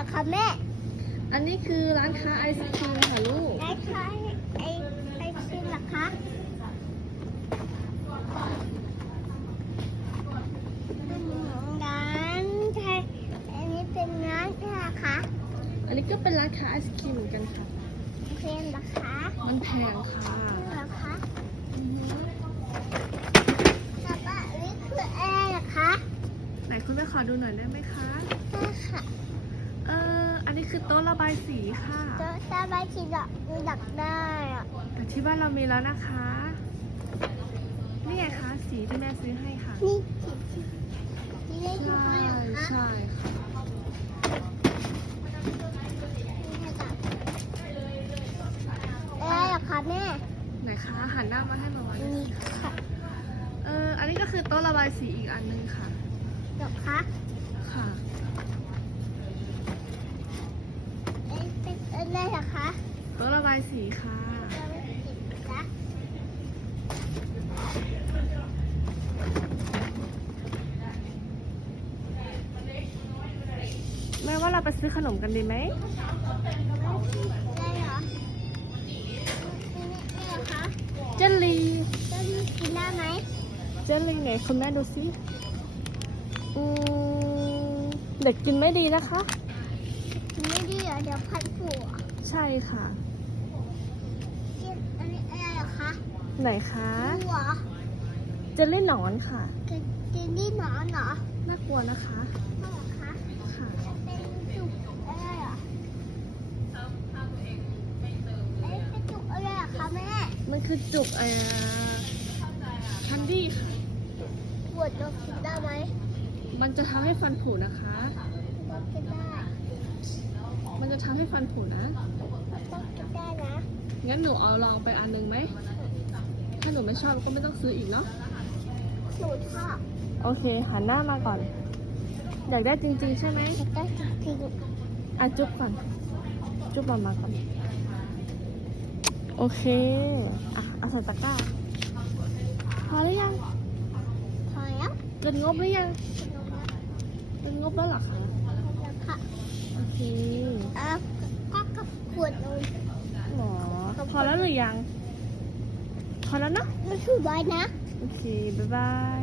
รอคะแม่ อันนี้คือร้านค้าไอศครีมค่ะลูกได้ค่ะไอไอชิมเหรอคะ ร้านใช่อันนี้เป็นร้านใช่เหรอคะอันนี้ก็เป็นร้านค้าไอศครีมเหมือนกันค่ะเพนเหรอคะมันแพงค่ะเหรอคะแล้วก็อันนี้คืออะไรเหรอคะ ไหนคุณแม่ขอดูหน่อยได้ไหมคะ ได้ค่ะ เออ อันนี้คือโต๊ะระบายสีค่ะตัวตาใบชีดอกดักได้อะแต่ที่บ้านเรามีแล้วนะคะ นี่ไงคะ สีที่แม่ซื้อให้ค่ะ นี่สินี่ได้ดูใช่ให้เหรอคะใช่ค่ะอะไรเหรอคะแม่ไหนคะหันหน้ามาให้หน่อยนี่ค่ะเออ อันนี้ก็คือโต๊ะระบายสีอีกอันนึงค่ะดอกคะ ค่ะ เอ้ยเป็นอะไรเหรอคะ โต๊ะระบายสีค่ะ เราไม่ติดนะ แม่ว่าเราไปซื้อขนมกันดีไหมอะไรเหรอนี่นี่เหรอคะเจลลี่จะมีกินได้ไหมเจลลี่ไหนคุณแม่ดูสิอืมเด็กกินไม่ดีนะคะ กินไม่ดีเหรอเดี๋ยวพันผัวใช่ค่ะกินอันนี้อะไรเหรอคะไหนคะหัวเจลลี่หนอนค่ะกินกินนี่หนอนเหรอน่ากลัวนะคะไม่เหรอคะค่ะ เป็นจุกอะไรเหรอเอ้ยเป็นจุกอะไรเหรอคะแม่ มันคือจุกเอ่อคันดี้ค่ะ ปวดเรากินได้ไหมมันจะทำให้ฟันผุนะคะ เรากินได้มันจะทำให้ฟันผุนะต้องกินได้นะงั้นหนูเอาลองไปอันหนึงไหม ถ้าหนูไม่ชอบก็ไม่ต้องซื้ออีกเนาะ หนูชอบโอเคหันหน้ามาก่อน อยากได้จริงๆใช่ไหมจะได้จริงอะจุ๊บก่อน จุ๊บมามาก่อน โอเค อะเอาใส่ตะกร้า พอหรือยังๆพอแล้วเกินงบหรือยังขนมแล้วเกินงบแล้วเหรอคะแล้วค่ะโอเคเออก็กับขวดนมหมอพอแล้วหรือยัง พอแล้วเนอะไม่ถูกไว้นะ โอเค บ๊ายบาย